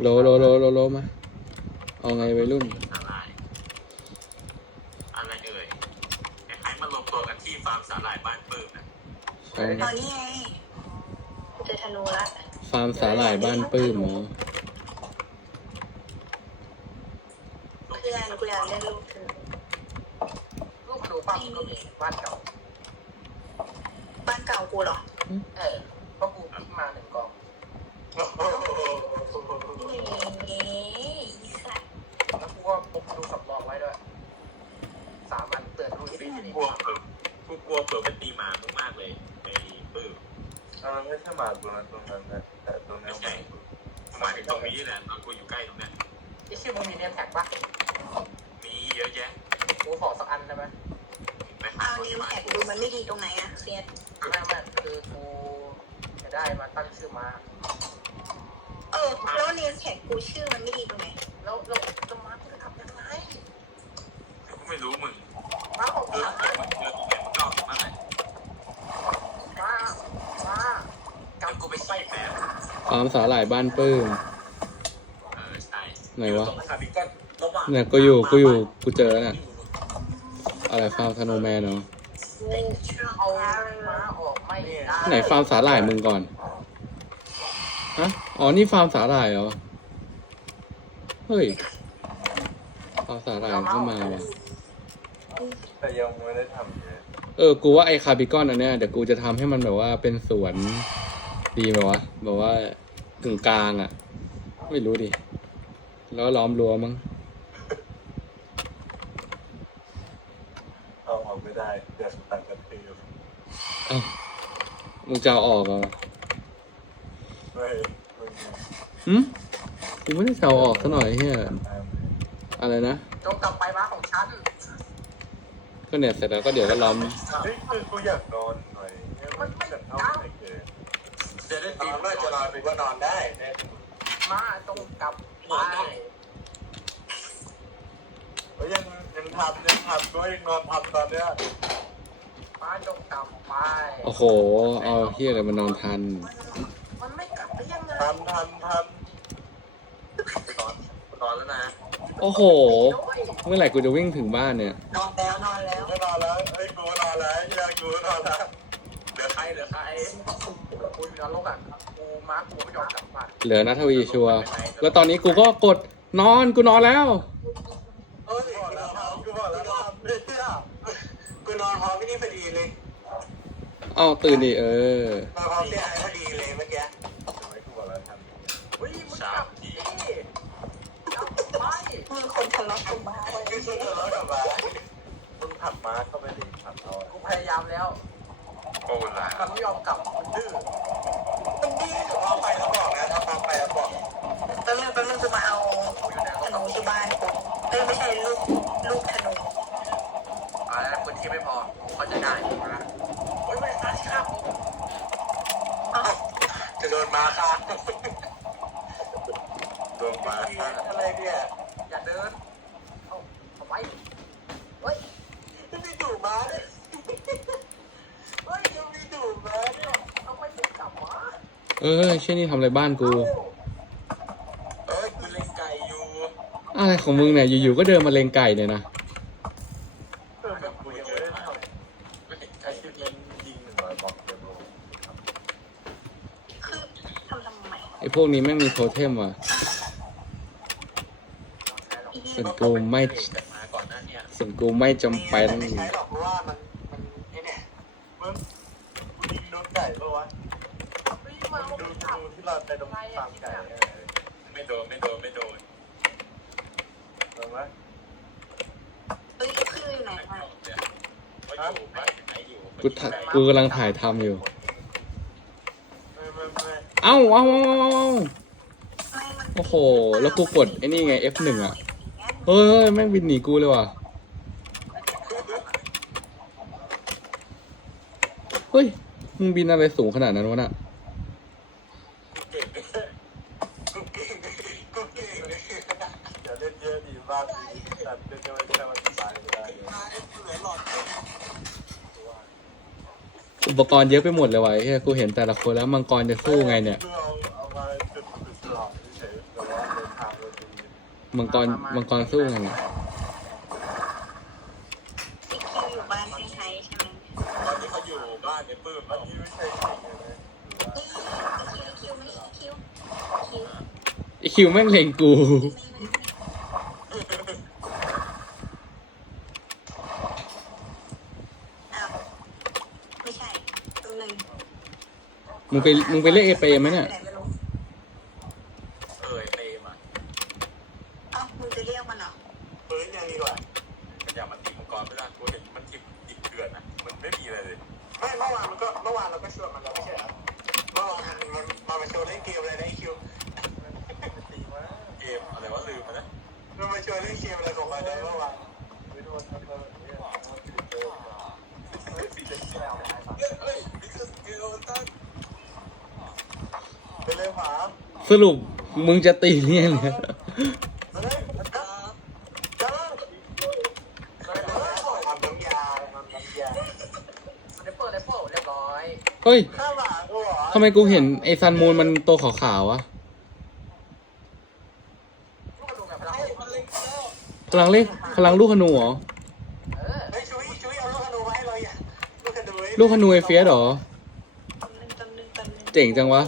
โลโลโลโลโลมา เอาไงวัยรุ่น สาหร่ายอะไรเอ่ยคล้ายๆมารวมตัวกันที่ฟาร์มสาหร่ายบ้านปื้มนะฟาร์มตอนนี้ไงกูเจอธนูละฟาร์มสาหร่ายบ้านปื้มเหรอเพื่อนกูอยากเล่นลูกธนูลูกหนูปั๊มก็มีบ้านเก่า บ้านเก่ากูเหรอ เออเพราะกูพิกมาหนึ่งกล่อง เย้อีสัตว์แล้วกูก็พกดูสำรองไว้ด้วยสามอันเตือนรุ่นฟรีนี่กลัวเผลอกูกลัวเผลอเป็นตีหมามึงมากเลยไอ้ปื้มอ่าไม่ใช่หมาตัวนั้นตรงนั้นนะแต่ตรงนี้ไม่ใช่หมายถึงตรงนี้แหละตอนกูอยู่ใกล้ตรงนั้นไอชื่อมึงมีเนียนแท็กปะมีเยอะแยะกูขอสักอันได้ไหมไปหาเอาคนนิ้ที่วบ้านแท็กดูมันไม่ดีตรงไหนอะเซียนไม่ไม่คือกูจะได้มาตั้งชื่อมา แล้วเนิ้วแท็กกูชื่อมันไม่ดีตรงไหนแล้วแล้วจะมากูจะทำยังไงกูไม่รู้มึงมาของเออมาเก็บมันเจอตรงไหนมึงก็เอาตรงนั้นแหละมามาเดี๋ยวกูไปใส่แป๊บฟาร์มสาหร่ายบ้านปื้ม เออใช่ไหนวะตรงคาบิกอนระหว่างเนี่ยกูอยู่กูอยู่กูเจอแล้วเนี่ยอะไรฟาร์มธนูแมนเนาะกูเอาม้าออกไม่ได้ไหนฟาร์มสาหร่ายมึงก่อน ฮะ อ๋อ นี่ฟาร์มสาหร่ายเหรอ เฮ้ย ฟาร์มสาหร่ายก็มาว่ะ แต่ยังไม่ได้ทำเลยเออ กูว่าไอ้คาร์บิคอนอันเนี้ยเดี๋ยวกูจะทำให้มันแบบว่าเป็นสวนดีไหมวะ แบบว่ากึ่งกลางอะ ไม่รู้ดิ แล้วล้อมรั้วมั้ง เอาออกไม่ได้เดี๋ยวต่างกันตีเอ้ามึงจะเอาออกเหรอไม่มึง หึกูไม่ได้จะเอาออกซะหน่อยเฮียทำตามอะไรนะจงกลับไปม้าของฉันก็เนี่ยเสร็จแล้วก็เดี๋ยวก็ล้อมเฮ้ยคือกูอยากนอนหน่อยเนี่ยมันจะเท่าไหร่เกินจะได้ตีตอนแรกจะนอนกูก็นอนได้เนี่ยม้าจงกลับไปเฮ้ยยังยังทำยังทำด้วยยังนอนทำตอนเนี้ยม้าจงกลับไปโอ้โหเอาเฮียอะไรมานอนทันมันไม่กลับได้ยังไงทำทำทนอนนอน แล้วนะโอ้โห เมื่อไหร่กูจะวิ่งถึงบ้านเนี่ย นอนแล้วนอนแล้วำกูนอนแล้วเฮ้ยกูนอนแล้วเฮียกูนอนแล้วเหลือใครเหลือใครกูอยู่นรกอะกูม้ากูไม่ยอมกลับบ้านเหลือนัทวีชัวร์แล้วตอนนี้กูก็กดนอนกูนอนแล้วเฮ้ยกูบอกแล้วทำกูบอกแล้วทำเนี่ยกูนอนพร้อมพี่นี่พอดีเลยอ้าวตื่นดิเออ นอนพร้อมพี่ไอ้พอดีเลยเมื่อกี้ไม่กูบอกแล้วทำ เฮ้ยมึงกลับดิกลับไป มีคนทะเลาะกันมาเว้ยคือคือแล้วกลับมามึงผักม้าเข้าไปดิผักเอากูพยายามแล้วโอ้ล่ะมันไม่ยอมกลับมันดื้อมันดีพอไปแล้วบอกนะถ้าพอไปแล้วบอกแป๊บนึงแป๊บนึงจะมาเอาธนูที่บ้านกูเอ้ยไม่ใช่ลูกลูกธนู อ่าแล้วพื้นที่ไม่พอเขาจะได้เฮ้ยไม่ได้ครับ อ๋อ จะโดนม้าฆ่าโดนม้าฆ่าอะไรเนี่ย อย่าเดินเอาเอาไว้เฮ้ย มีดุม้าเนี่ยเฮ้ยยังมีดุม้าเนี่ย เอาไว้มึงกลับมา เออเช่นนี้ทำอะไรบ้านกู เอ้ยกูเล่นไก่อยู่อะไรของมึงเนี่ยอยู่ๆก็เดินมาเลงไก่เนี่ยนะเออแบบกูยังไม่ได้ทำไม่เห็นไอ้ไก่ที่เล่นยิงหนึ่งร้อยบล็อกเดโบคือทำทำไมไอ้พวกนี้แม่งมีโทเทมว่ะ ส่วนกูไม่ ส่วนกูไม่จำเป็น ใช้หรอก ตรงฟาร์มไก่เออไม่โดนไม่โดนไม่โดนเห็นไหมเอ้ยคืออยู่ไหนมาเขาอยู่บ้านไหนอยู่กูถ่ากูกำลังถ่ายทำอยู่ ไม่ไม่ไม่เอ้าเอ้าเอ้าเอ้าเอ้า ไม่มันโอ้โหแล้วกูกดไอ้นี่ไง F1 อะเฮ้ยแม่งบินหนีกูเลยว่ะ เฮ้ย มึงบินอะไรสูงขนาดนั้นวะน่ะ เก่ง กูเก่งกูเก่งเลยอย่าเล่นเยอะดีบ้างดีแต่เล่นเยอะไม่ได้มันตายไม่ได้เลย อุ ปกรณ์เยอะไปหมดเลยว่ะเฮียกูเห็นแต่ละคนแล้วมังกรจะสู้ไงเนี่ย มังกรมังกรสู้กันอะพี่คิวอยู่บ้านพี่ไทยใช่ไหมตอนนี้เขาอยู่บ้านในปื้มอันนี้ไม่ใช่จริงเลยนี่คิวคิวมานี่คิวคิว ไอคิวแม่งเลงกูาวไม่ใช่ตรงหนึ่ง มึงไปมึงไปเรียกเอเปไหมเนี่ย ไหนไม่รู้ เอ่ยเปย์มา เอ้ามึงจะเรียกมันเหรอ ปืนยังดีกว่ามันอยากมาตีมังกรไม่ได้กูเห็นมันจิบจิบเถื่อนนะมันไม่มีอะไรเลย ไม่เมื่อวานมันก็เมื่อวานเราก็ชวนมันแล้วไม่ใช่เหรอเมื่อวานมันมันมามาชวนเล่นเกมอะไรนะไอคิวตีมา เกมอะไรวะลืมมานะ มันมาชวนเล่นเกมอะไรของมันเนี่ยเมื่อวานไม่โดนทำเลยเนี่ย เฮ้ยนี่คือเกมตั้ง ไปเลยหมา สรุปมึงจะตีเนี่ยเลยไปเลยจ้าจ้าทำน้ำยาทำน้ำยามันได้เปิดได้เปิดเรียบร้อยเฮ้ยข้าวหมากูเหรอทำไมกูเห็นไอซันมูนมันตัวขาวๆวะลูกกระดูกแบบพลังมันเล่นแล้วพลังเล็กพลังลูกขนูเหรอเออเฮ้ยชุยชุยเอาลูกขนูมาให้เราอย่าลูกขนูลูกขนูไอเฟียสเหรอตำหนึ่งตำหนึ่งตำหนึ่งเจ๋งจังวะ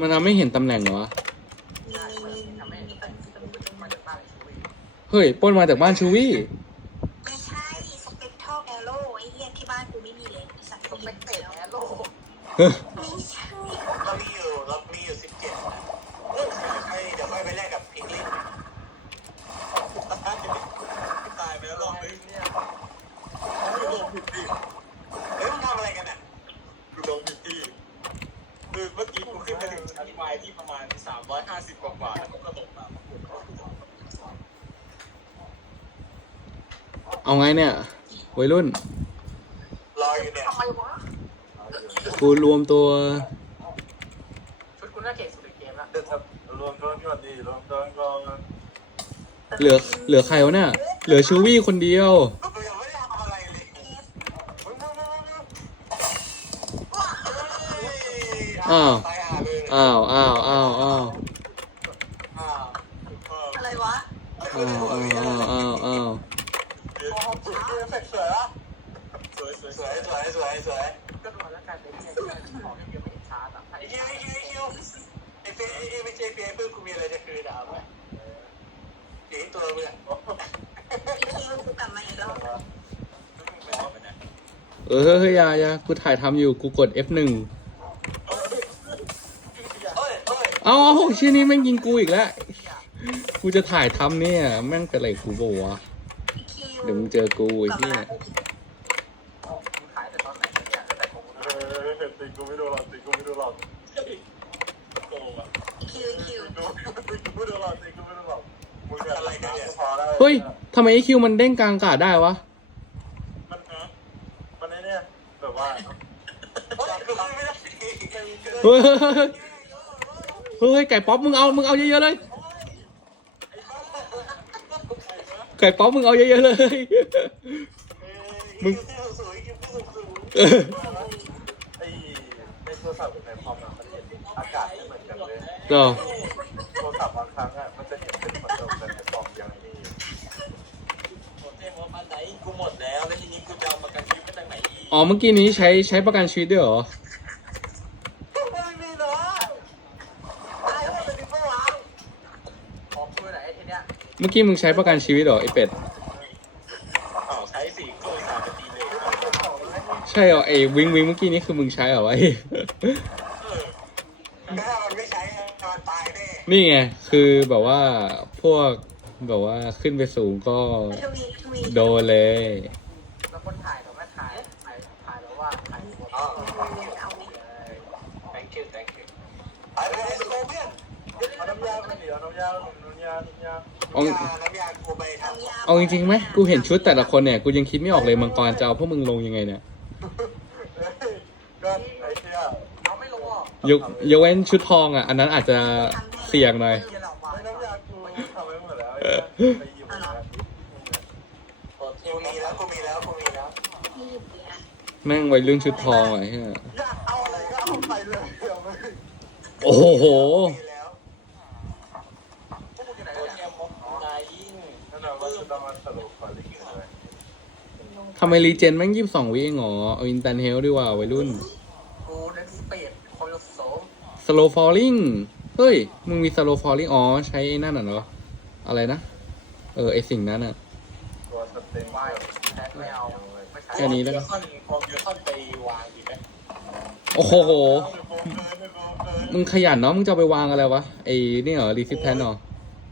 มันทำไม่เห็นตำแหน่งเหรอวะมีมีมีมีตำหนึ่งตำหนึ่งตำหนึ่งมาจากบ้านชูวิเฮ้ยปล้นมาจากบ้านชูวี่ไม่ใช่สเปกทัลแอโร่ไอ้เหี้ยที่บ้านกูไม่มีเลยไอ้สัตว์ต้องไปเตะแอโร่ ไม่ใช่ เรามีอยู่เรามีอยู่สิบเจ็ดเฮ้ยใช่เดี๋ยวค่อยไปแลกกับพิกลิน ตายไปแล้วรอบนึง เนี่ย กูโดนผิดดิ เฮ้ยมึงทำอะไรกันอะ กูโดนผิดดิคือเมื่อกี้กูขึ้นไปถึงชั้นไม้ที่ประ มาณ350กว่าๆแล้วกูก็ลงมาเอาไงเนี่ยวัยรุ่น รออยู่เนี่ยทำไมวะกูรวมตัว ชุดคุณน่าเก่งสุดในเกมละเดี๋ยวจะรวมตัวก่อนดีรวมตัวก่อนเหลือ เหลือใครวะเนี่ย เหลือชูวี่คนเดียว กูยังไม่ได้ทำอะไรเลยมึงมึงมึงมึงอ้าวตาย อะเลยอ้าวอ้าวอ้าวอ้าวอ้าวอะไรวะอ้าวอ้าวอ้าวอ้าวอ้าวเอฟเฟกต์สวยปะสวยสวยสวยสวยสวยสวยก็ดูแล้วกันเป็นเนี่ยของที่เกมไม่เห็นชาร์ตอะไอ้คิวไอ้คิวไอ้คิวไอ้เฟไอ้ไอ้ไม่ใช่เฟเพิ่งกูมีอะไรจะคืนอะไหมอยู่ที่ตัวมึงอะพี่คิวกูกลับมาอีกแล้วไม่ชอบไปไหนเออเฮ้ยเฮ้ยอยาอยากูถ่ายทำอยู่กูกด F1 เฮ้ยเฮ้ย เอาเชื่อนี้แม่งยิงกูอีกแล้ว กูจะถ่ายทำเนี่ย แม่งเป็นอะไรกูบอกวะเดี๋ยวมึงเจอกูไอ้เหี้ยต่ตอนไหนเนี่ยต่ผมเออติกูไม่ดูหรอกติกูไม่ดูหรอกโกงอะคิวคิวติกูไม่ดูหรอกติกูไม่ดูหรอกมึงอะไรกันเนี่ยเฮ้ยทำไมไอคิวมันเด้งกลางอากาศได้วะ มันนะมันเนี่ยแบบว่าเฮ้ย เฮ้ยเฮ้ยไก่ป๊อปมึงเอามึงเอาเยอะๆเลย ไก่ป๊อปมึงเอาเยอะๆเลย มึง สวยกินสวยสวยเออ ไอ้ในโทรศัพท์กับในคอมอะมันเห็นอากาศไม่เหมือนกันเลยเหรอโทรศัพท์บางครั้งอะมันจะเห็นเป็นเหมือนเดิมแต่ในคอมยังนี่หมดเต็มว่าพันไหนกูหมดแล้ว แล้วทีนี้กูจะเอาประกันชีวิตมาจากไหนอีก อ๋อเมื่อกี้นี้ใช้ใช้ประกันชีวิตด้วยเหรอ ไม่มีนะไอ้ว่าเป็นดิเฟอร์วะ ของช่วยไหนทีเนี้ย เมื่อกี้มึงใช้ประกันชีวิตเหรอไอเป็ด อ้าวใช้สี่ก็สาห์ไปตีเลยใช่เหรอไอวิงวิงเมื่อกี้นี้คือมึงใช้เหรอวะเออถ้ามันไม่ใช้มันตายแน่นี่ไงคือแบบว่าพวกแบบว่าขึ้นไปสูงก็ทวีทวีโดนเลย แล้วคนถ่ายเราไม่ถ่ายถ่ายถ่ายแล้วว่าถ่ายหมดอ๋อ เอาวิ thank you thank you ไปไปสโคเปียนเอาน้ำยาไปเดี๋ยวน้ำยาน้ำยาน้ำยา เอาน้ำยาน้ำยากูไปทำยาเอาจริงๆไหมกูเห็นชุดแต่ละคนเนี่ย กูยังคิดไม่ออกเลยมังกรจะเอาพวกมึงลงยังไงเนี่ยก็ไอ้เชี่ยเอาไม่ลงหรอกยกยกเว้นชุดทองอะ อันนั้นอาจจะเสี่ยงหน่อยที่เราวางไม่น้ำยากูทำไว้หมดแล้วไปหยิบมาโปรเทกูมมีแล้วกูมีแล้วกูมีแล้วพี่เบียร์แม่งวัยรุ่นชุดทองอะเหี้ยอยากเอาอะไรก็เอาไปเลยเอาไม่โอ้โห มีแล้ว พวกมึงอยู่ไหน โอ กัน เค เนี่ย ผมนายยิ่งนั่นแหละว่าจะต้องมาสรุปก่อนเลยกินเลย ทำไมรีเจนแม่งยี่สิบสองวิเองหรอเอาอินตันเฮลดีกว่าวัยรุ่น กูเน้นสปีดความเร็วสูง slow falling เฮ้ย มึงมี slow falling อ๋อ ใช้ไอ้นั่นน่ะเหรอ อะไรนะ เออ ไอสิ่งนั้นอะ ตัวสเต็มไม่แท็กไม่เอาไม่ใช่แค่นี้แล้วกันท่อนพอเยอะท่อนไปวางดีไหมโอ้โห ไม่โกงเกินไม่โกงเกินมึงขยันเนาะ มึงจะเอาไปวางอะไรวะ ไอ้นี่เหรอรีซิปแทนเหรอ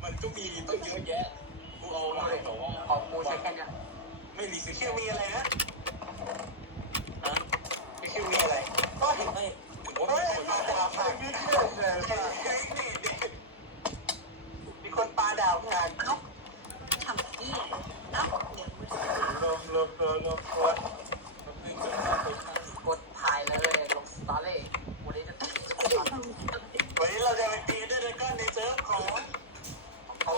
มันก็มีต้องเยอะแยะกูเอาไว้แต่ว่า ของกูใช้แค่เนี้ย ไม่รีสิคิวมีอะไรนะฮะรีคิวมีอะไรก็เห็นไม่ถือว่ามีคนปาดาวผ่านมีคนปาดาวผ่าน เอ้าทำนี่เอ้าเดี๋ยวกูจะ รวมรวมตัวรวมตัว กดถ่ายเลยลงสตอรี่วันนี้จะ วันนี้เราจะไปตีด้วยด้วยกันในเซิร์ฟของเอา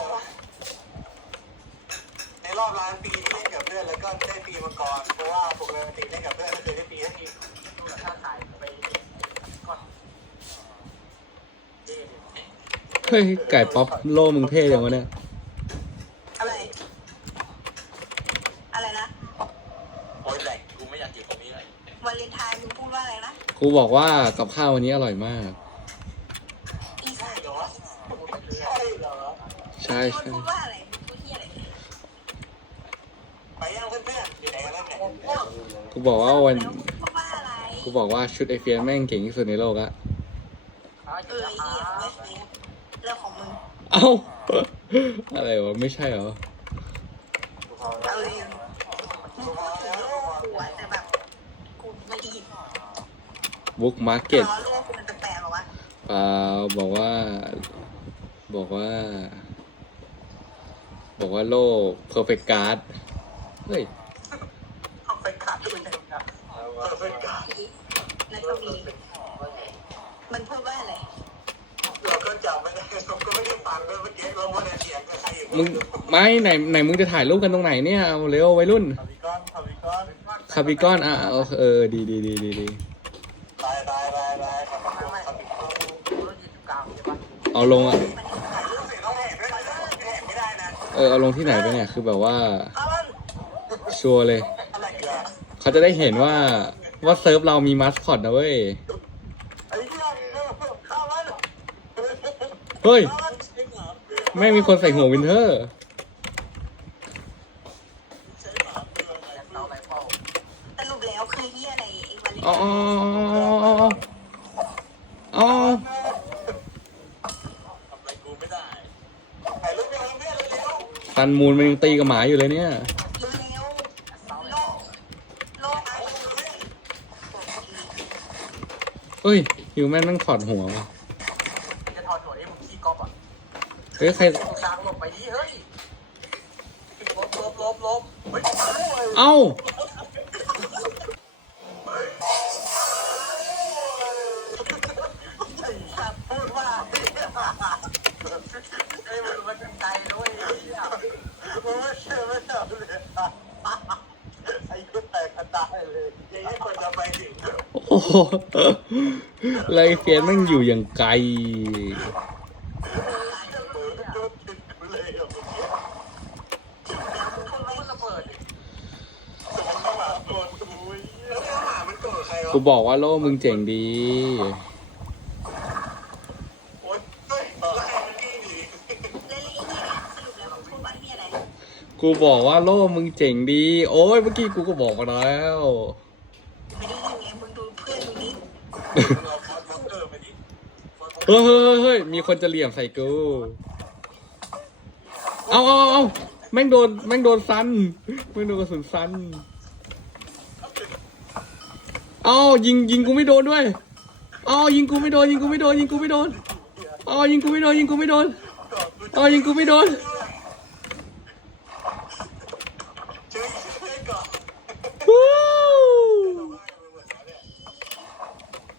ในรอบล้านปีที่เล่นกับเพื่อนแล้ว ก็ได้ปีมาก่อนเพราะว่าปกติเล่นกับเพื่อนไม่เคยได้ปีสักทีดูถ้าถ่ายไปก่อนเฮ้ยไก่ป๊อปโล่มึงเท่จังวะเนี่ยอะไร อะไรนะโอ้ยแหลกกูไม่อยากอยู่ตรงนี้เลยวาเลนไทน์มึงพูดว่าอะไรนะกูบอกว่ากับข้าววันนี้อร่อยมาก อีใช่สานเหรอใช่เหรอใช่มึงใช่ พูดว่าอะไรมึงพูดที่อะไร ไปยังเพื่อนๆอยู่ไหนกันแล้วเนี่ย กูบอกว่าวัน แล้วมึงพูดว่าอะไรกูบอกว่าชุดไอเฟียนแม่งเก่งที่สุดในโลกอะอ๋ออเอยู่อนะคไอ้รัเหี้ยไม่บใช่เรื่องของมึงเอ้า อะไรวะ ไม่ใช่เหรอ เอาเลยมึงพูดถึงโลกกูอะแต่แบบกูไม่ได้ยินบุ๊กมาร์เก็ตอ๋อโลกกูมันแปลกๆเหรอวะเปล่าบอกว่า บอกว่า บอกว่าโลก perfect card เฮ้ย เอาไปขาดด้วยนะ เป็นการอีนั่นก็มีมันพูดว่าอะไร เราก็จำไม่ได้เราก็ไม่ได้ฟังด้วยเมื่อกี้เราโมเดลเสียงกับใครอยู่มึงไม่ไหนไหนมึงจะถ่ายรูปกันตรงไหนเนี่ยเอาเร็ววัยรุ่นคาบิกอนคาบิกอนคาบิกอนอะเอาเออดีดีดีดีดีตายตายตายตายคาบิกไม่อนไม่คาบิกอนกูรู้ยืนอยู่กลางใช่ปะเอาลงอะถ่ายรูปเสร็จต้องแหกด้วยนะแหกไม่ได้นะเออเอาลงที่ไหนไปเนี่ยคือแบบว่าเอามันชัวร์เลยอะไรกัน เขาจะได้เห็นว่าว่าเซิร์ฟเรามีมัสคอตนะเว้ย ไอ้เหี้ยข้าวมันเฮ้ย ข้าวมันจริงเหรอแม่งมีคนใส่หัววินเทอร์ ใช่หมาเปลือยแอนเตาไรเฟิลสรุปแล้วคือเหี้ยอะไรไอ้วาเลนอ๋อไทอ๋อน์อ๋ออ๋อทำอะไรกูไม่ได้ถ่ายรูปยังไม่ได้เร็วซันมูนมันยังตีกับหมาอยู่เลยเนี่ยเร็วๆโลกโลกอะไร เฮ้ยฮิวแมนแม่งถอดหัวว่ะจะถอดหัวไอ้มึงขี้ก๊อปอะเฮ้ยใครตรงกลางหลบไปดิเฮ้ยลบลบลบลบเฮ้ยเอ้าครับพูดว่าไอ้มึงมันเป็นใจด้วยไอ้เหี้ยกูไม่เชื่อไม่เชื่อเลยไอ้กูแตกกระจายเลยอย่างนี้ควรจะไปถึง โหไลเฟียนม่งอยู่อย่างไกล กูถึงกูเลยอะมึงระเบิดสมมติข้าวหมาโกรธกูแล้วข้าวหมามันโกรธใครวะกูบอกว่าโลกมึงเจ๋งดีโอ๊ยเฮ้ยแล้วใครมันกิ้งดีเล่นไอ้เหี้ยสรุปแล้วมึงพูดว่าเหี้ยอะไรกูบอกว่าโลกมึงเจ๋งดี โอ้ยเมื่อกี้กูก็บอกมาแล้ว ไม่ได้ยินไงมึงดูเพื่อนมึงนี่ เฮ้ยเฮ้ยเฮ้ยเฮ้ยมีคนจะเหลี่ยมใส่กู เอาเอาเอาเอาแม่งโดนแม่งโดนซันแม่งโดนกระสุนซัน เอายิงยิงกูไม่โดนด้วย เอายิงกูไม่โดนยิงกูไม่โดนยิงกูไม่โดน เอายิงกูไม่โดนยิงกูไม่โดน เอายิงกูไม่โดน ช่วยช่วยก่อน วู้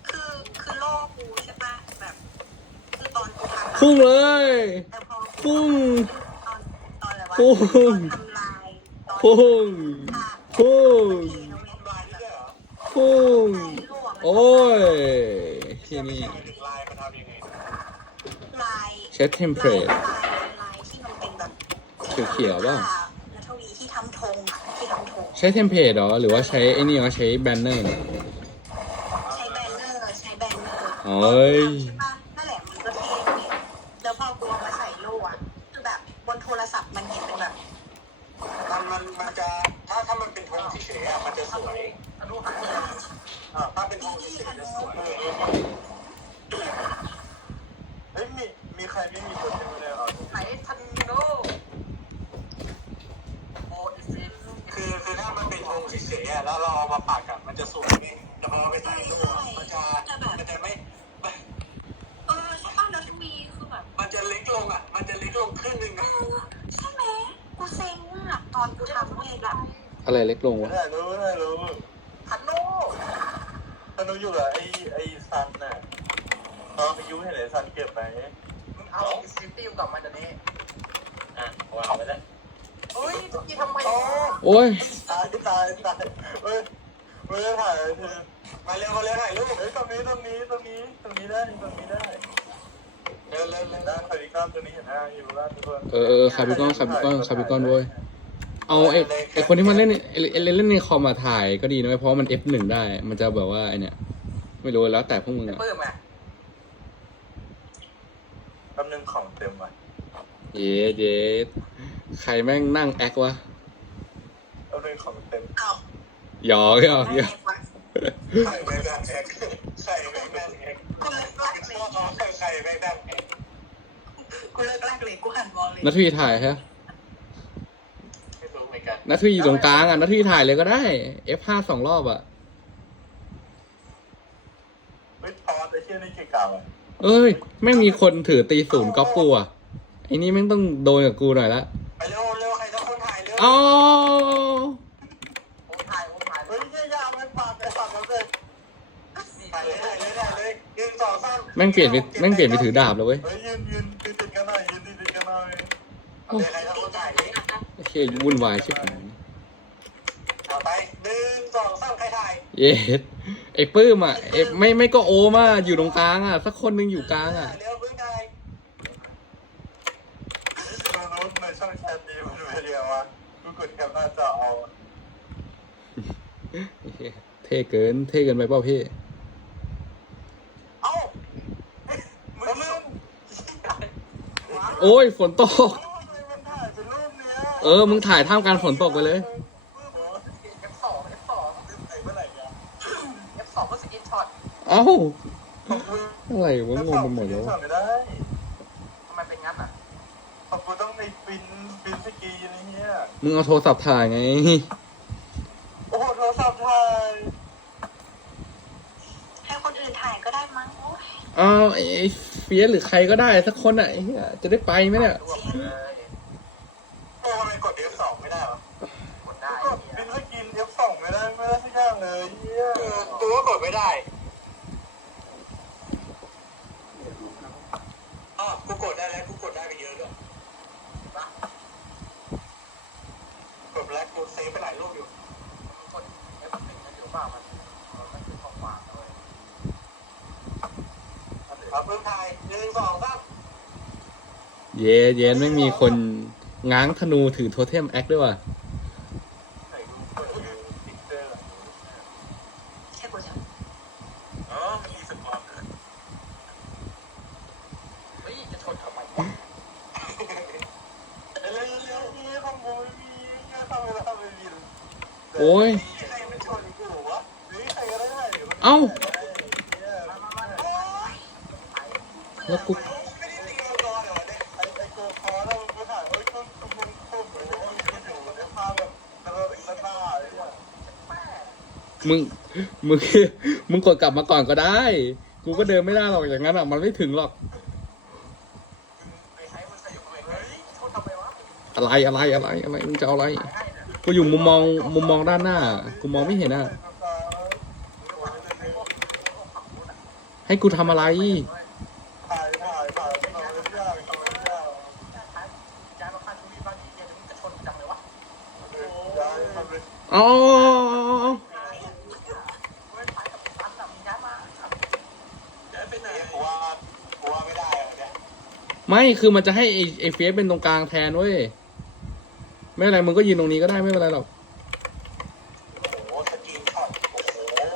คือคือโลกกูใช่ปะแบบคือตอนกูทำอะ พุ่งเลย แต่พอ พุ่ง ตอนตอนอะไรวะ พุ่งตอนทำลายตอนพุ่งฆ่าพุ่งเทนเอาไว้แบบพุ่งร่วงโอ้ย ที่นี่ถึงลายมันทำยังไงลายเชฟเทมเพลตลายเป็นลายที่มันเป็นแบบเขียวๆป่ะนัทวีที่ทำธงอะที่ทำธงใช้เทมเพลตเหรอ หรือว่าใช้ไอ้นี่ก็ใช้แบนเนอร์ใช้แบนเนอร์ใช้แบนเนอร์โอ้ย ใช่ปะนั่นแหละมันก็เท่ดีแล้วพอกูเอามาใส่โล่อะคือแบบบนโทรศัพท์มันเห็นเป็นแบบ มันมันมันจะถ้าถ้ามันเป็นธงเฉยๆอะมันจะสวย อนุหาย อ่าถ้าเป็นธงเฉยๆจะสวยเฮ้ยมีมีใครไม่มีคนยังไม่ได้เอา ไหนทันโนโออิซิน คือคือถ้ามันเป็นธงเฉยๆอะแล้วเราเอามาปักอะมันจะสวยไงแต่พอเราไปใส่ลูกอะมันจะมันจะไม่ไม่ เออใช่ป่ะนัทวีคือแบบ มันจะเล็กลงอะ มันจะเล็กลงครึ่งหนึ่งอะ ใช่ไหมกูเซ็งอะตอนกูทำเอง อะอะไรเล็กลงไม่วะได้รู้ไม่ได้รู้ทันโนถ้ารู้อยู่กับไอ้ไอ้ซันน่ะตอนอายุเห็นไอ้ซันเก็บไปมึงเอาอิซินติวกลับมาเดี๋ยวนี้อะวางไปเลยเฮ้ยเมื่อกี้ทำไมโอ้โอ้ยตายตายตายเฮ้ยเฮ้ยถ่ายเธอมาเร็วมาเร็วถ่ายรูปเฮ้ยตรงนี้ตรงนี้ตรงนี้ตรงนี้ได้ตรงนี้ได้เร็วเร็วเร็วด้านคาริคอนตรงนี้เห็นหน้าอยู่ด้านทุกคนเออเออคาบิกอนคาบิกอนคาบิกอนด้วย เอาไอ้ไอ้คนที่มันเล่นไอ้ไอ้เล่นในคอมมาถ่ายก็ดีนะเว้ยเพราะว่ามัน F1 ได้ มันจะแบบว่าไอเนี่ย ไม่รู้แล้วแต่พวกมึงอะปื้มอะแป๊บนึงของเต็มว่ะเย้เย้ใครแม่งนั่งแอควะแป๊บนึงของเต็มเอาหยอกหยอกหยอกไข่แมงดาแอกไข่แมงดาแอกกูเลิกลักเลยอ๋อไข่ไข่แมงดาแอกกูเลิกลักเลยกูหันมองเลยนัทวีถ่ายฮะไม่รู้เหมือ นกันนัทวีอยู่ตรงกลางอะนัทวีถ่ายเลยก็ได้ F5 สองรอบอะเฮ้ยพอสไอ้เชี่ยนี่เก่งกาว่ะเอ้ยแม่งมีคนถือตีศูนย์ก๊อปกูอะไอ้นี่แม่งต้องโดนกับกูหน่อยละไปเร็วเร็วใครจะคนถ่ายเร็วอ๋อโอ้ถ่ายโอ้ถ่ายเฮ้ยเชี่ยยาไม่ปากไอ้ปากมันเลยถ่ายเลยถ่ายเลยถ่ายเลยยืนสองสามแม่งเปลี่ยนไปแม่งเปลี่ยนไปถือดาบแล้วเว้ยเฮ้ยยืนยืนติดติดกันหน่อยยืนติดติดกันหน่อยเอาเลยใครจะคนถ่ายดิโอ เควุ่นวายชิบหายเอาไปหนึ่งสองสามใครถ่ายเย้ไอ้ปื้มอะไอ้ไม่ไม่ก็โอมาอยู่ตรงกลางอะ สักคนหนึงอยู่กลางอะ เร็วเพิ่งถ่ายมนุษย์ในช่องแชทนี้มันเป็นเรียววะกูกดแคปหน้าจอเอาเท่เกิน เท่เกินไปเปล่าพี่ เอ้ามึงมึง โอ้ยฝนตก เนี้ยเออ มึงถ่ายท่ามกลารฝนตกไปเลยเอฟสองเอฟสองไอ้เมื่อไหร่เนี่ยเอฟสองก็สกินช็อตเอ้าขอบคุณอะไรวะงงไปหมดแล้ว ไม่ได้ทำไมเป็นงั้นอะขอบคุณต้องในฟินฟินสกีอะไรเงี้ย มึงเอาโทรศัพท์ถ่ายไง โอ้โหโทรศัพท์ถ่ายให้คนอื่นถ่ายก็ได้มั้งโอ้ยเอาไอ้ไอ้เฟียสหรือใครก็ได้สักคนอะไอ้เหี้ยจะได้ไปไหมเนี่ย รวมเลย โอ้ทำไมกด F2 ไม่ได้วะ กดได้ กดฟินสกิน F2 ไม่ได้ไม่ได้สักอย่างเลยเฮียกูก็กดไม่ได้อ๋อกูกดได้แล้วกูกดได้ไปเยอะด้วยกดไปแล้วกูเซฟไปหลายรูปอยู่ กดเอฟหนึ่งนะหรือเปล่ามันมันคือของฝากเลย เอาเพิ่มไทยหนึ่งสองสาม เย็นไม่มีคนง้างธนูถือโทเทมแอคด้วยว่ะใส่รูปเปิดติ๊กเกอร์ใช่กูจะอ๋อมันมีสปอร์ตเฮ้ยเองกูไม่มีแค่ทำเวลาไม่มีโอ้ยใครมันชนกูวก็ได้เอ้า แล้วกู มึง มึง มึงกดกลับมาก่อนก็ได้ กูก็เดินไม่ได้หรอกอย่างนั้นอะ มันไม่ถึงหรอก อะไรอะไรอะไรอะไรมึงจะเอาอะไร กูอยู่มุมมองมุมมองด้านหน้า กูมองไม่เห็นอะ ให้กูทำอะไร ถ่ายถ่ายถ่ายทำอะไรไม่ได้ทำอะไรไม่ได้ ย้ายมาข้างชูวีบ้างดีเจมึงจะชนจังเลยวะ ย้ายทำเลย อ๋อ เฮ้ยถ่ายกับตันแบบย้ายมา ย้าย กูว่ากูว่าไม่ได้อะเนี่ย ไม่ คือมันจะให้ไอไอเฟียสเป็นตรงกลางแทนเว้ย ไม่เป็นไรมึงก็ยืนตรงนี้ก็ได้ไม่เป็นไรหรอก โอ้โหสกินช็อตโอ้โห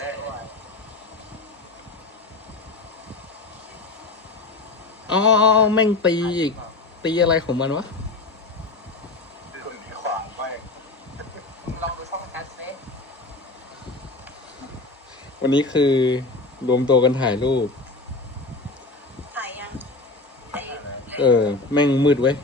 เอ้ยอ๋ออ๋ออ๋อแม่งตีอีก ตีอะไรของมันวะ คนที่ขวางไม่มึงลองดูช่องแคสเซ่วันนี้คือ รวมตัวกันถ่ายรูป ถ่ายยังไอ้เออ แม่งมืดเว้ย